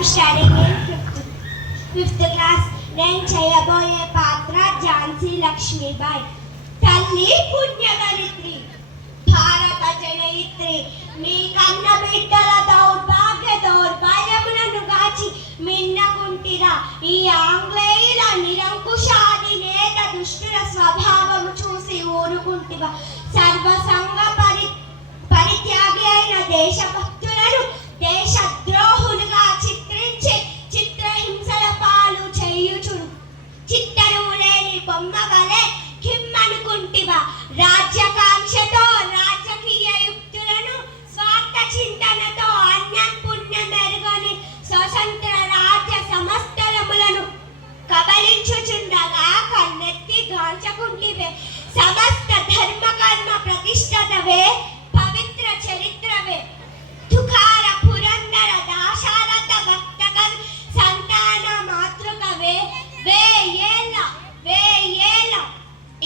am studying in fifth class. నేను చేయబోయే పాత్ర ఝాన్సీ లక్ష్మీబాయి. తల్లి పుణ్యగరిత్రి, భారత జనయిత్రి, మీ కన్న బిడ్డల దౌర్భాగ్యములను గాచి మిన్నకుంటిరా ఈ ఆంగ్లేయుల నిరంకుశాది నేత దుష్టుల స్వభావము చూసి ఊరుకుంటివా. సర్వసంగ పరిత్యాగి అయిన దేశభక్తులను దేశద్రోహులుగా చిత్రించి చిత్రహింసల పాలు చేయుచును. చిత్తరువు లేని బొమ్మ వలె కిమ్మనుకుంటివా. రాజ్యకాంక్షతో రాజకీయ యుక్తులను స్వార్థ చింతనతో అన్నం పుణ్యం మెరుగని స్వతంత్ర రాజ్య సమస్తలములను కబలించుచుండగా కన్నెత్తి గాంచకుంటివే. సమస్త ధర్మ కర్మ ప్రతిష్టతవే, పవిత్ర చరిత్రవే. తుకార పురందర దాశారథ భక్త కవి సంతాన మాతృకవే. వేయేళ్ళ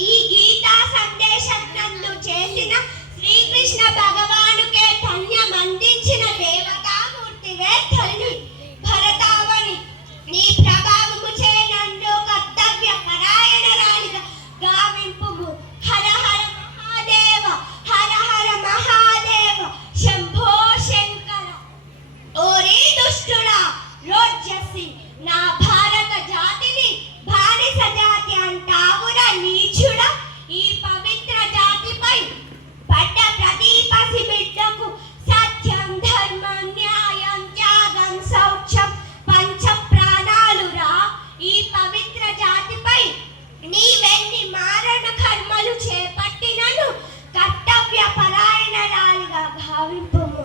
ఈ గీతా సందేశజ్ఞందు చేసిన శ్రీకృష్ణ భగవానుకే ధన్యం అందించిన దేవతామూర్తివే తల్లి భరతావని. నీ ప్రభావము చేనందు కర్తవ్య పరాయణరాలిగా గావింపుము. హర హర మహాదేవ, హర హర మహాదేవ, శంభో శంకర. ఓరి దుష్టుడా, రోజ్యసి, నా భారత జాతిని బానిస జాతి అంటావురా నీచుడా. ఈ పవిత్ర జాతిపై పడ్డ ప్రతి పసి బిడ్డకు సత్యం, ధర్మం, న్యాయం, త్యాగం, శౌచం పంచ ప్రాణాలురా. ఈ పవిత్ర జాతిపై నీవెన్ని మారణ కర్మలు చేపట్టినను కర్తవ్య పరాయణరాలిగా భావింపుము.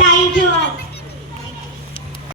Thank you all.